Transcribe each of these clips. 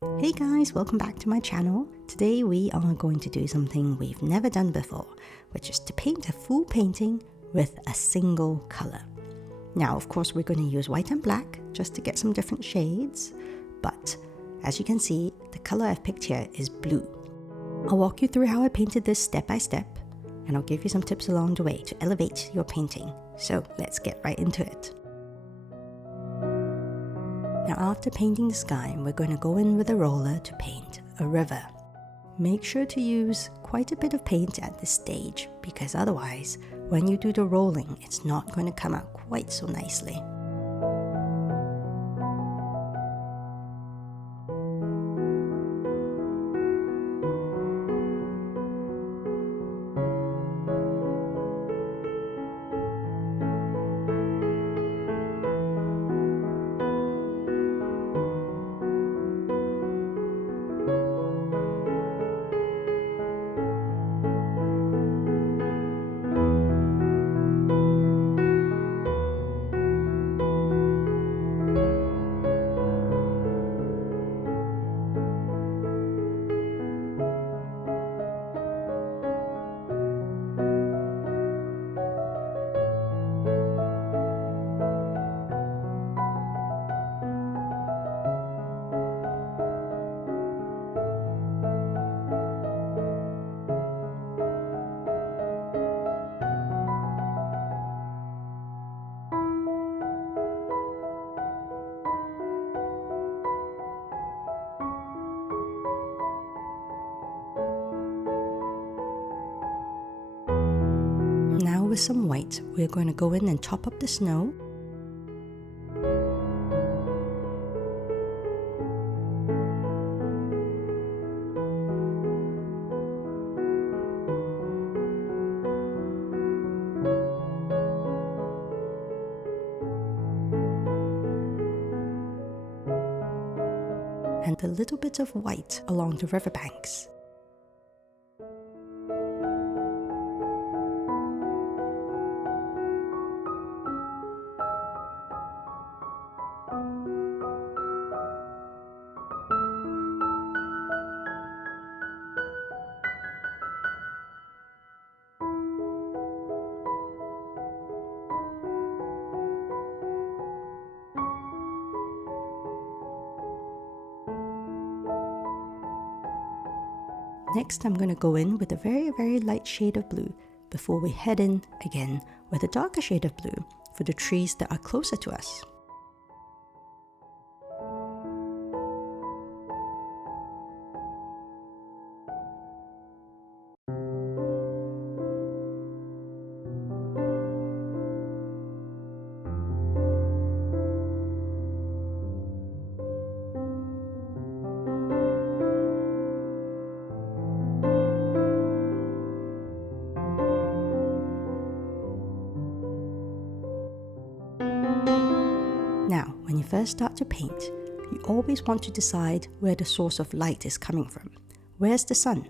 Hey guys, welcome back to my channel. Today we are going to do something we've never done before, which is to paint a full painting with a single color. Now, of course, we're going to use white and black just to get some different shades, but as you can see, the color I've picked here is blue. I'll walk you through how I painted this step by step, and I'll give you some tips along the way to elevate your painting. So let's get right into it. Now, after painting the sky, we're going to go in with a roller to paint a river. Make sure to use quite a bit of paint at this stage, because otherwise, when you do the rolling, it's not going to come out quite so nicely. Now with some white, we're going to go in and top up the snow. And a little bit of white along the riverbanks. Next, I'm going to go in with a very light shade of blue before we head in again with a darker shade of blue for the trees that are closer to us. Now, when you first start to paint, you always want to decide where the source of light is coming from. Where's the sun?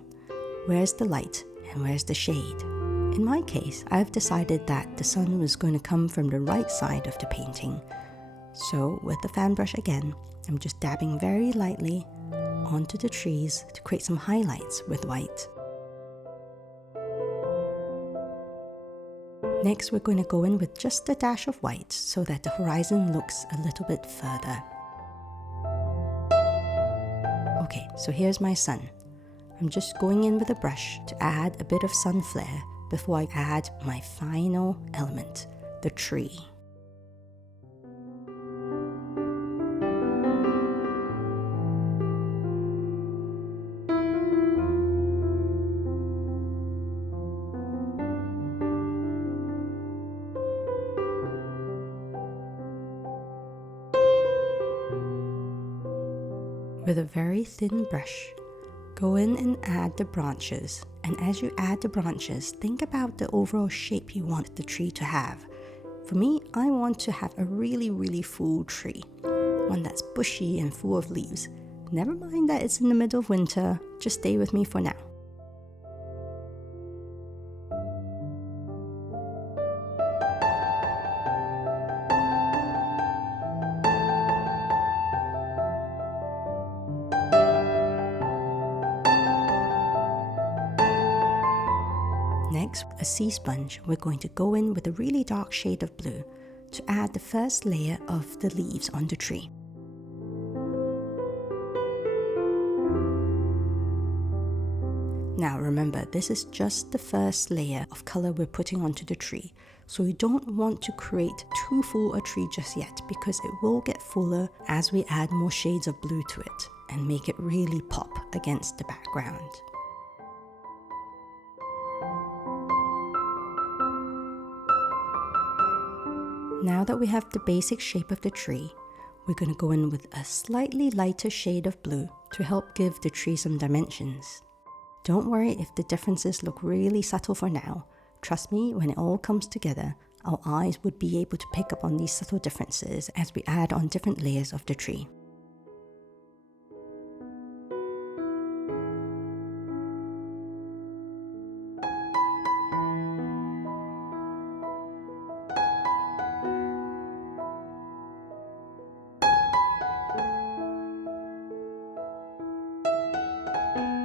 Where's the light? And where's the shade? In my case, I've decided that the sun was going to come from the right side of the painting. So, with the fan brush again, I'm just dabbing very lightly onto the trees to create some highlights with white. Next, we're going to go in with just a dash of white so that the horizon looks a little bit further. Okay, so here's my sun. I'm just going in with a brush to add a bit of sun flare before I add my final element, the tree. With a very thin brush, go in and add the branches. And as you add the branches, think about the overall shape you want the tree to have. For me, I want to have a really full tree, one that's bushy and full of leaves. Never mind that it's in the middle of winter, just stay with me for now. Next, a sea sponge, we're going to go in with a really dark shade of blue to add the first layer of the leaves on the tree. Now remember, this is just the first layer of color we're putting onto the tree, so we don't want to create too full a tree just yet because it will get fuller as we add more shades of blue to it and make it really pop against the background. Now that we have the basic shape of the tree, we're going to go in with a slightly lighter shade of blue to help give the tree some dimensions. Don't worry if the differences look really subtle for now. Trust me, when it all comes together, our eyes would be able to pick up on these subtle differences as we add on different layers of the tree.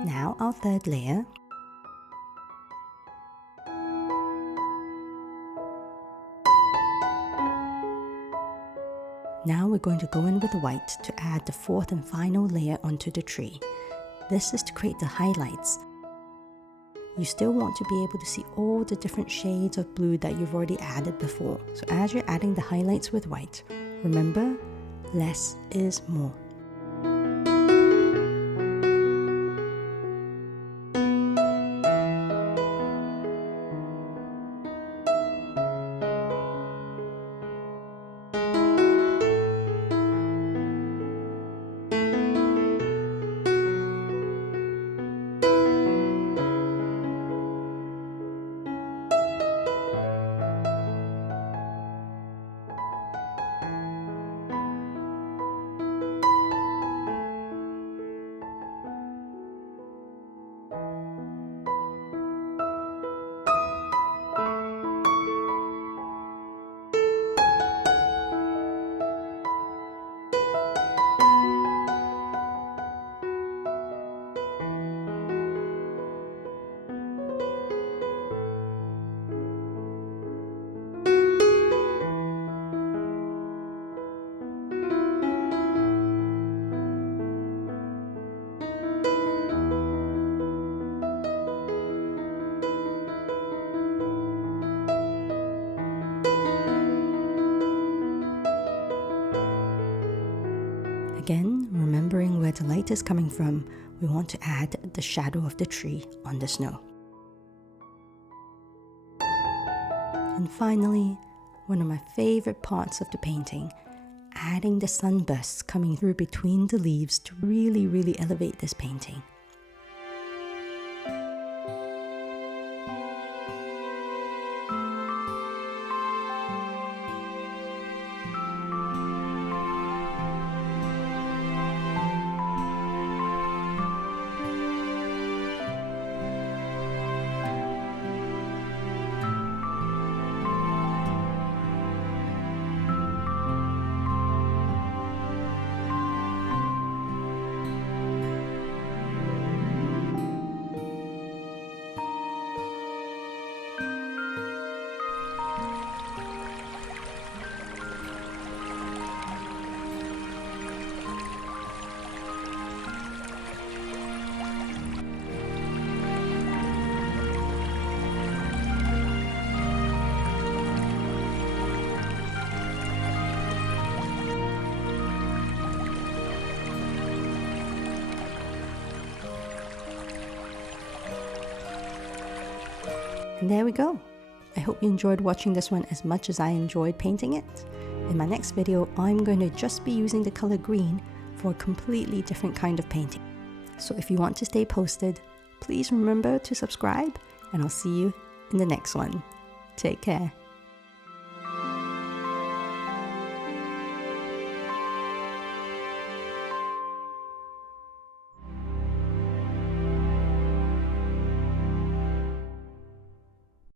Now our third layer. Now we're going to go in with white to add the fourth and final layer onto the tree. This is to create the highlights. You still want to be able to see all the different shades of blue that you've already added before. So as you're adding the highlights with white, remember, less is more. Again, remembering where the light is coming from, we want to add the shadow of the tree on the snow. And finally, one of my favorite parts of the painting, adding the sunbursts coming through between the leaves to really elevate this painting. And there we go. I hope you enjoyed watching this one as much as I enjoyed painting it. In my next video, I'm going to just be using the color green for a completely different kind of painting. So if you want to stay posted, please remember to subscribe, and I'll see you in the next one. Take care.